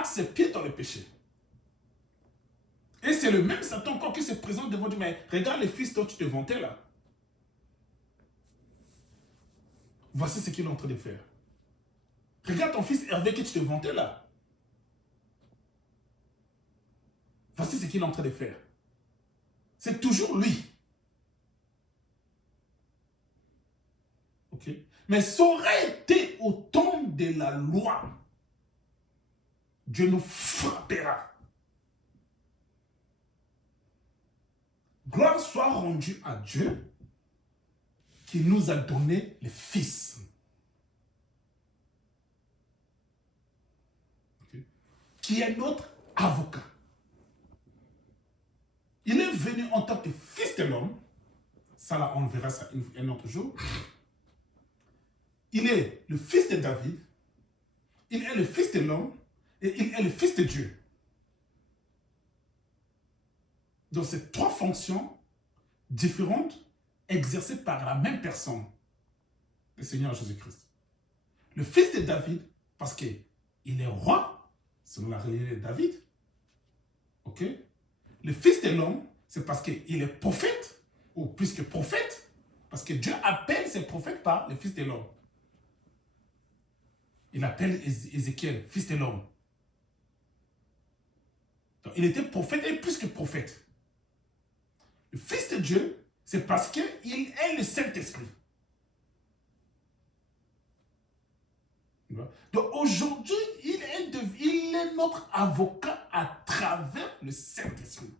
marque ses pieds dans le péché. Et c'est le même Satan encore qui se présente devant Dieu. Mais regarde le fils dont tu te vantais là. Voici ce qu'il est en train de faire. Regarde ton fils Hervé que tu te vantais là. Voici ce qu'il est en train de faire. C'est toujours lui. Ok? Mais ça aurait été au temps de la loi. Dieu nous frappera. Gloire soit rendue à Dieu qui nous a donné le Fils. Okay? Qui est notre avocat. Il est venu en tant que Fils de l'homme. Ça là, on verra ça un autre jour. Il est le Fils de David. Il est le Fils de l'homme. Et il est le Fils de Dieu. Donc, c'est trois fonctions différentes exercées par la même personne, le Seigneur Jésus-Christ. Le Fils de David, parce qu'il est roi, selon la réalité de David. Ok? Le Fils de l'homme, c'est parce qu'il est prophète, ou plus que prophète, parce que Dieu appelle ses prophètes par le Fils de l'homme. Il appelle Ézéchiel, Fils de l'homme. Donc, il était prophète et plus que prophète. Le Fils de Dieu, c'est parce qu'il est le Saint-Esprit. Donc aujourd'hui, il est notre avocat à travers le Saint-Esprit.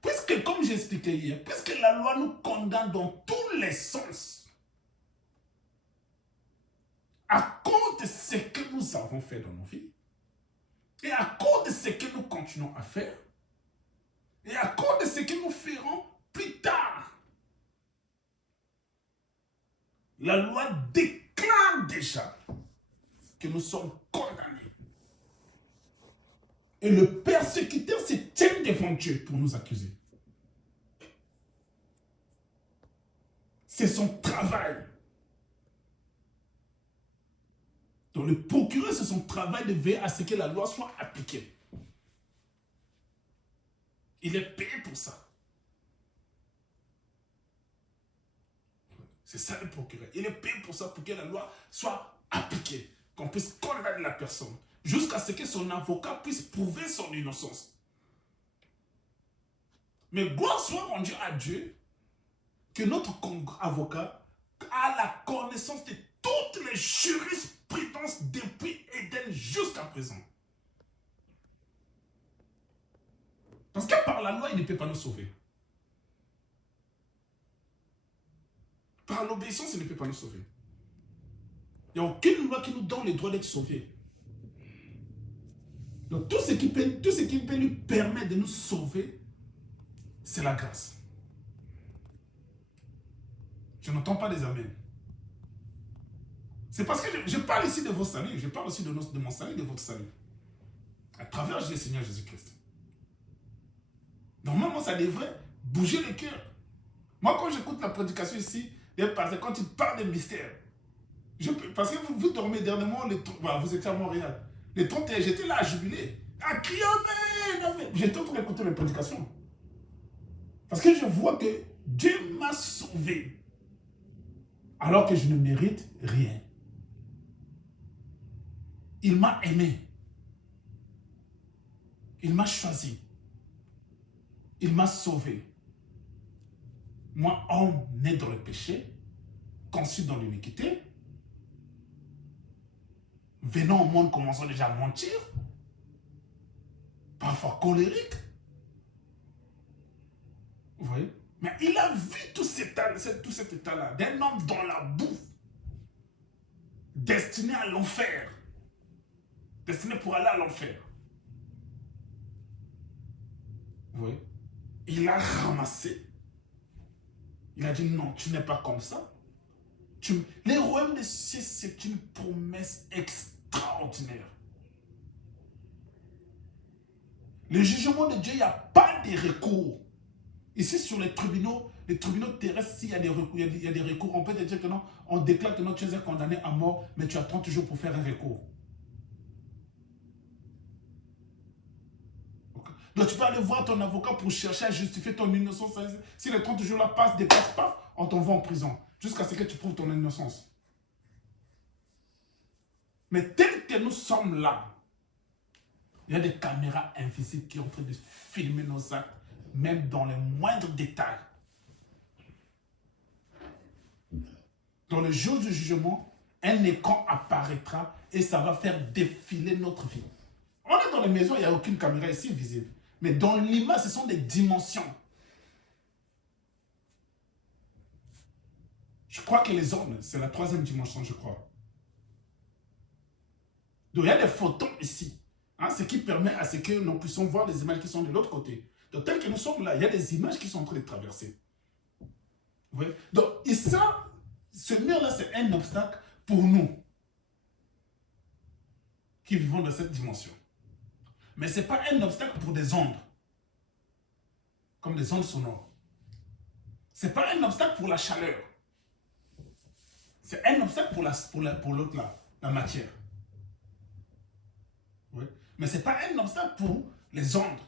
Puisque, comme j'ai expliqué hier, puisque la loi nous condamne dans tous les sens, à cause de ce que nous avons fait dans nos vies, et à cause de ce que nous continuons à faire, et à cause de ce que nous ferons plus tard, la loi déclare déjà que nous sommes condamnés. Et le persécuteur se tient devant Dieu pour nous accuser. C'est son travail. Donc le procureur, c'est son travail de veiller à ce que la loi soit appliquée. Il est payé pour ça. C'est ça le procureur. Il est payé pour ça, pour que la loi soit appliquée. Qu'on puisse condamner la personne. Jusqu'à ce que son avocat puisse prouver son innocence. Mais gloire soit rendue à Dieu que notre avocat a la connaissance de toutes les jurisprudences depuis Éden jusqu'à présent. Parce que par la loi, il ne peut pas nous sauver. Par l'obéissance, il ne peut pas nous sauver. Il n'y a aucune loi qui nous donne le droit d'être sauvés. Donc tout ce qui peut lui permettre de nous sauver, c'est la grâce. Je n'entends pas des amens. C'est parce que je parle ici de vos saluts, je parle aussi de mon salut, de votre salut. À travers le Seigneur Jésus-Christ. Normalement, ça devrait bouger le cœur. Moi, quand j'écoute la prédication ici, quand il parle de mystère, parce que vous dormez dernièrement, vous étiez à Montréal. Les 31, j'étais là à jubiler, à crier, j'étais en train d'écouter mes prédications. Parce que je vois que Dieu m'a sauvé, alors que je ne mérite rien. Il m'a aimé. Il m'a choisi. Il m'a sauvé. Moi, homme né dans le péché, conçu dans l'iniquité, venant au monde, commençant déjà à mentir, parfois colérique. Vous voyez? Mais il a vu tout cet état-là, d'un homme dans la boue, destiné à l'enfer, destiné pour aller à l'enfer. Vous voyez? Il a ramassé. Il a dit non, tu n'es pas comme ça. Les royaumes des cieux, c'est une promesse extraordinaire. Le jugement de Dieu, il n'y a pas de recours. Ici, sur les tribunaux terrestres, s'il y a des recours, il y a des recours, on peut te dire que non, on déclare que non, tu es condamné à mort, mais tu attends toujours pour faire un recours. Donc tu peux aller voir ton avocat pour chercher à justifier ton innocence. Si les 30 jours là passent, dépassent pas, on t'envoie en prison. Jusqu'à ce que tu prouves ton innocence. Mais tel que nous sommes là, il y a des caméras invisibles qui sont en train de filmer nos actes, même dans les moindres détails. Dans le jour du jugement, un écran apparaîtra et ça va faire défiler notre vie. On est dans les maisons, il n'y a aucune caméra ici visible. Mais dans l'image, ce sont des dimensions. Je crois que les ondes, c'est la 3e dimension, je crois. Donc il y a des photons ici. Hein, ce qui permet à ce que nous puissions voir les images qui sont de l'autre côté. Donc tel que nous sommes là, il y a des images qui sont en train de traverser. Vous voyez? Donc et ça, ce mur-là, c'est un obstacle pour nous qui vivons dans cette dimension. Mais ce n'est pas un obstacle pour des ondes, comme des ondes sonores. Ce n'est pas un obstacle pour la chaleur. C'est un obstacle pour l'autre là, la matière. Oui. Mais ce n'est pas un obstacle pour les ondes.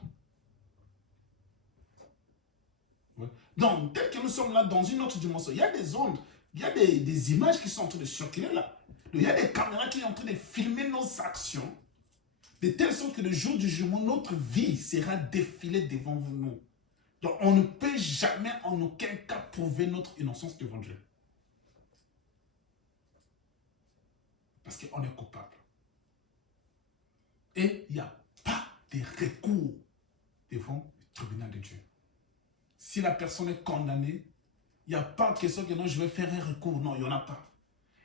Oui. Donc, tel que nous sommes là dans une autre dimension, il y a des ondes, il y a des images qui sont en train de circuler là. Donc, il y a des caméras qui sont en train de filmer nos actions, de telle sorte que le jour du jugement, notre vie sera défilée devant nous. Donc, on ne peut jamais, en aucun cas, prouver notre innocence devant Dieu. Parce qu'on est coupable. Et il n'y a pas de recours devant le tribunal de Dieu. Si la personne est condamnée, il n'y a pas de question que non, je vais faire un recours. Non, il n'y en a pas.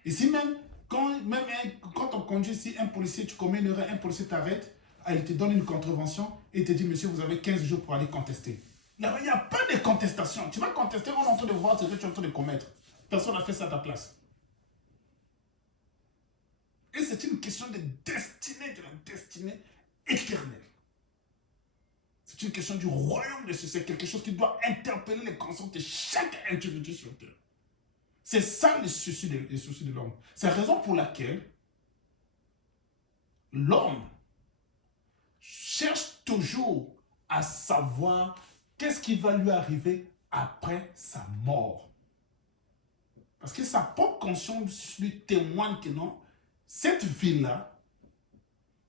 Ici même, quand on conduit, si un policier, tu commets une erreur, un policier t'arrête, il te donne une contravention et il te dit, monsieur, vous avez 15 jours pour aller contester. Il n'y a pas de contestation. Tu vas contester, on est en train de voir ce que tu es en train de commettre. Personne n'a fait ça à ta place. Et c'est une question de la destinée éternelle. C'est une question du royaume de Dieu. C'est quelque chose qui doit interpeller les consciences de chaque individu sur terre. C'est ça le souci de l'homme. C'est la raison pour laquelle l'homme cherche toujours à savoir qu'est-ce qui va lui arriver après sa mort. Parce que sa propre conscience lui témoigne que non, cette vie-là,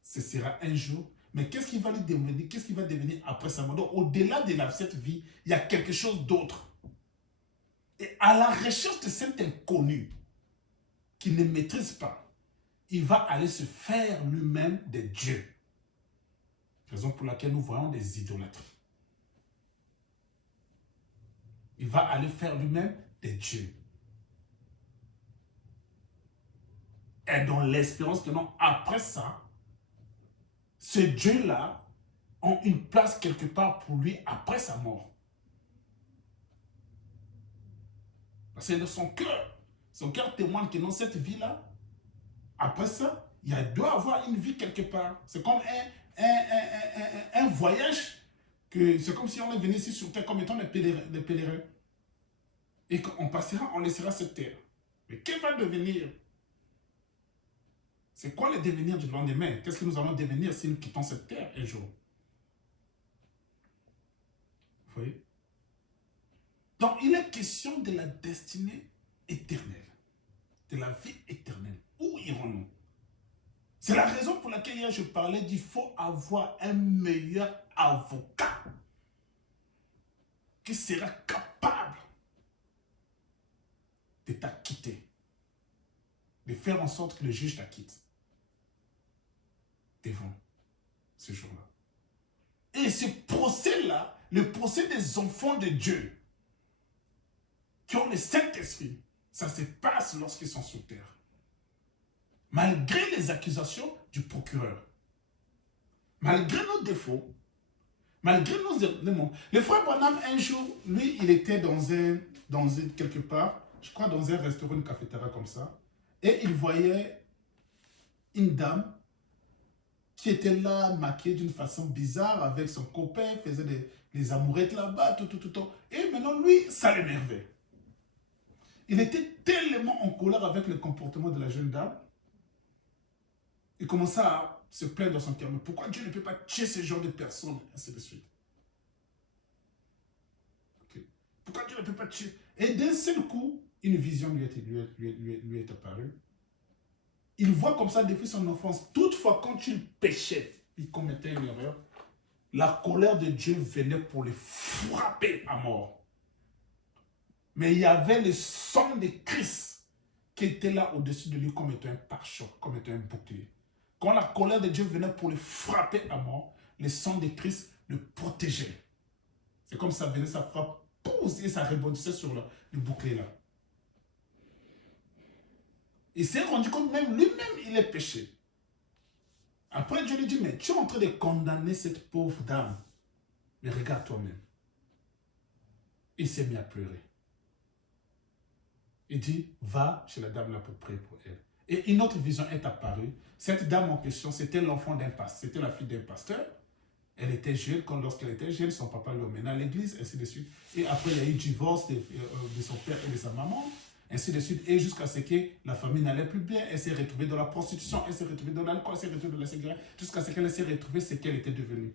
ce sera un jour, mais qu'est-ce qui va lui devenir, qu'est-ce qui va devenir après sa mort? Donc, au-delà de cette vie, il y a quelque chose d'autre. Et à la recherche de cet inconnu qu'il ne maîtrise pas, il va aller se faire lui-même des dieux. Raison pour laquelle nous voyons des idolâtries. Il va aller faire lui-même des dieux. Et dans l'espérance que non, après ça, ce Dieu-là a une place quelque part pour lui après sa mort. Parce que son cœur témoigne que dans cette vie-là, après ça, il doit avoir une vie quelque part. C'est comme un voyage, c'est comme si on est venu ici sur terre comme étant des pèlerins. Et qu'on passera, on laissera cette terre. Mais qu'est-ce va devenir? C'est quoi le devenir du lendemain? Qu'est-ce que nous allons devenir si nous quittons cette terre un jour? Vous voyez? Donc, il est question de la destinée éternelle, de la vie éternelle. Où irons-nous? C'est la raison pour laquelle hier je parlais qu'il faut avoir un meilleur avocat qui sera capable de t'acquitter, de faire en sorte que le juge t'acquitte devant ce jour-là. Et ce procès-là, le procès des enfants de Dieu, qui ont le Saint-Esprit, ça se passe lorsqu'ils sont sur terre. Malgré les accusations du procureur, malgré nos défauts, malgré nos démons. Le frère Branham, un jour, lui, il était quelque part, je crois dans un restaurant, une cafétéria comme ça, et il voyait une dame qui était là, maquillée d'une façon bizarre, avec son copain, faisait des amourettes là-bas, tout. Et maintenant, lui, ça l'énervait. Il était tellement en colère avec le comportement de la jeune dame, il commença se plaindre dans son cœur, mais pourquoi Dieu ne peut pas tuer ce genre de personnes, ainsi de suite. Okay. Pourquoi Dieu ne peut pas tuer? Et d'un seul coup, une vision lui est apparue. Il voit comme ça depuis son enfance. Toutefois, quand il péchait, il commettait une erreur, la colère de Dieu venait pour le frapper à mort. Mais il y avait le sang de Christ qui était là au-dessus de lui comme étant un pare-choc, comme étant un bouclier. Quand la colère de Dieu venait pour le frapper à mort, le sang de Christ le protégeait. C'est comme ça venait, ça frappe, et ça rebondissait sur le bouclier là. Il s'est rendu compte même, lui-même, il est péché. Après, Dieu lui dit, mais tu es en train de condamner cette pauvre dame. Mais regarde toi-même. Il s'est mis à pleurer. Il dit, va chez la dame là pour prier pour elle. Et une autre vision est apparue. Cette dame en question, c'était l'enfant d'un pasteur, c'était la fille d'un pasteur. Elle était jeune, lorsqu'elle était jeune, son papa l'emmène à l'église, ainsi de suite. Et après, il y a eu divorce de son père et de sa maman, ainsi de suite. Et jusqu'à ce que la famille n'allait plus bien, elle s'est retrouvée dans la prostitution, elle s'est retrouvée dans l'alcool, elle s'est retrouvée dans la cigarette, jusqu'à ce qu'elle s'est retrouvée ce qu'elle était devenue.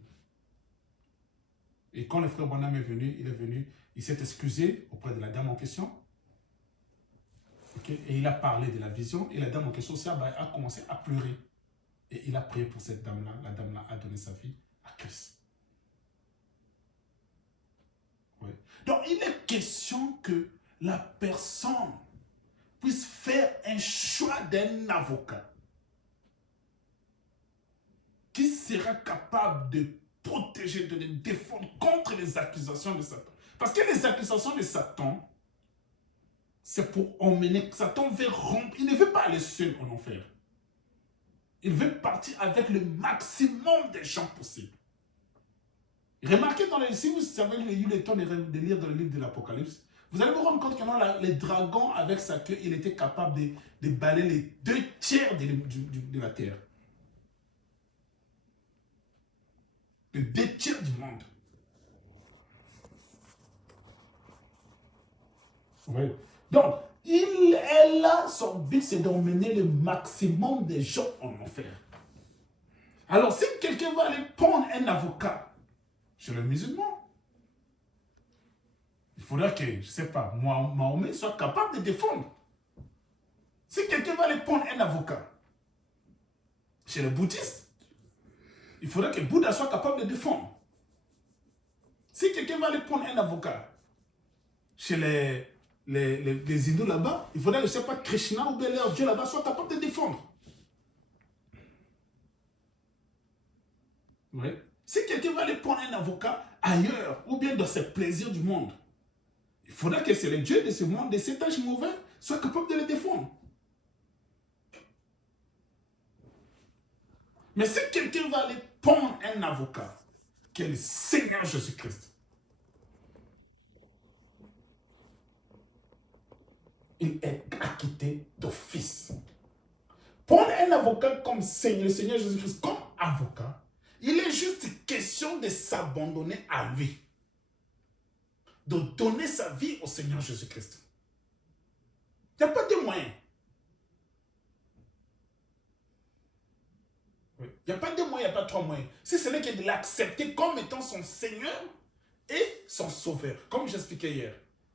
Et quand le frère Branham est venu, il s'est excusé auprès de la dame en question. Okay? Et il a parlé de la vision, et la dame en question aussi a commencé à pleurer. Et il a prié pour cette dame-là. La dame-là a donné sa vie à Christ. Oui. Donc, il est question que la personne puisse faire un choix d'un avocat qui sera capable de protéger, de le défendre contre les accusations de Satan. Parce que les accusations de Satan, c'est pour emmener. Satan veut rompre. Il ne veut pas aller seul en enfer. Il veut partir avec le maximum de gens possibles. Remarquez, si vous avez eu le temps de lire dans le livre de l'Apocalypse, vous allez vous rendre compte que les dragons, avec sa queue, il était capable de balayer les 2/3 de la terre. Les 2/3 du monde. Oui. Donc, elle a son but, c'est d'emmener le maximum de gens en enfer. Alors, si quelqu'un va aller prendre un avocat chez le musulman, il faudra que, je ne sais pas, Mahomet soit capable de défendre. Si quelqu'un va aller prendre un avocat chez le bouddhiste, il faudra que Bouddha soit capable de défendre. Si quelqu'un va aller prendre un avocat chez les hindous là-bas, il faudra que, je ne sais pas, Krishna ou leur Dieu là-bas soit capable de défendre. Oui. Si quelqu'un va aller prendre un avocat ailleurs, ou bien dans ses plaisirs du monde, il faudra que c'est le Dieu de ce monde, de cet âge mauvais, soit capable de le défendre. Mais si quelqu'un va aller prendre un avocat, qui est le Seigneur Jésus-Christ, il est acquitté d'office. Prendre un avocat comme Seigneur, le Seigneur Jésus-Christ, comme avocat, il est juste question de s'abandonner à lui. De donner sa vie au Seigneur Jésus-Christ. Il n'y a pas de moyen. Oui. Il n'y a pas de moyen, il n'y a pas trois moyens. Si ce n'est que de l'accepter comme étant son Seigneur et son Sauveur. Comme j'expliquais hier.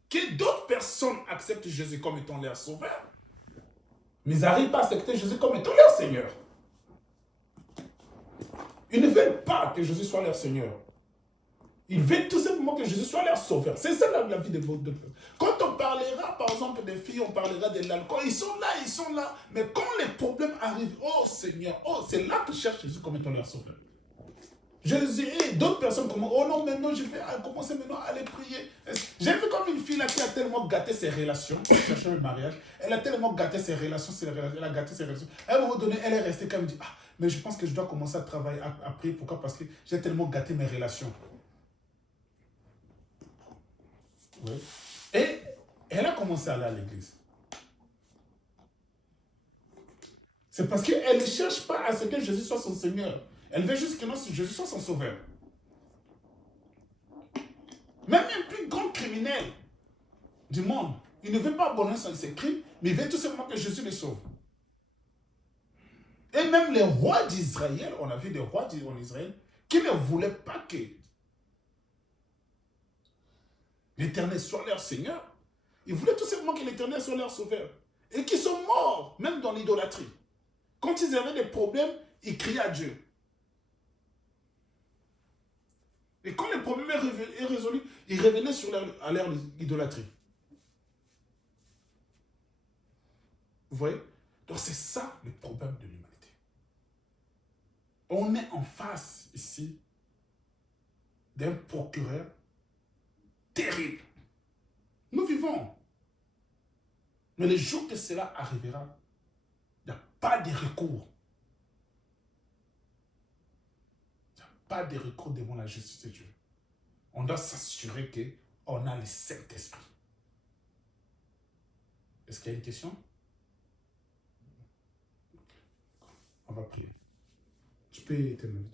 Que d'autres personnes acceptent Jésus comme étant leur Sauveur, mais ils n'arrivent pas à accepter Jésus comme étant leur Seigneur. Ils ne veulent pas que Jésus soit leur Seigneur. Ils veulent tout simplement que Jésus soit leur Sauveur. C'est ça la vie de votre personnes. Quand on parlera, par exemple, des filles, on parlera de l'alcool. Ils sont là. Mais quand les problèmes arrivent, oh Seigneur, oh, c'est là qu'ils cherchent Jésus comme étant leur Sauveur. Jésus et d'autres personnes comme, oh non, maintenant je vais commencer maintenant à aller prier. J'ai vu comme une fille là qui a tellement gâté ses relations, cherchant le mariage, elle a tellement gâté ses relations, elle a gâté ses relations. À un moment donné, elle est restée comme dit, ah, mais je pense que je dois commencer à travailler, à prier. Pourquoi? Parce que j'ai tellement gâté mes relations. Oui. Et elle a commencé à aller à l'église. C'est parce qu'elle ne cherche pas à ce que Jésus soit son Seigneur. Elle veut juste que Jésus soit son Sauveur. Même un plus grand criminel du monde, il ne veut pas abandonner ses crimes, mais il veut tout simplement que Jésus le sauve. Et même les rois d'Israël, on a vu des rois en Israël qui ne voulaient pas que l'Éternel soit leur Seigneur. Ils voulaient tout simplement que l'Éternel soit leur Sauveur. Et qui sont morts, même dans l'idolâtrie. Quand ils avaient des problèmes, ils criaient à Dieu. Et quand le problème est résolu, ils revenaient à leur idolâtrie. Vous voyez? Donc c'est ça le problème de l'humanité. On est en face ici d'un procureur terrible. Nous vivons. Mais le jour que cela arrivera, il n'y a pas de recours. Il n'y a pas de recours devant la justice de Dieu. On doit s'assurer qu'on a le Saint-Esprit. Est-ce qu'il y a une question? On va prier. Tu peux terminer.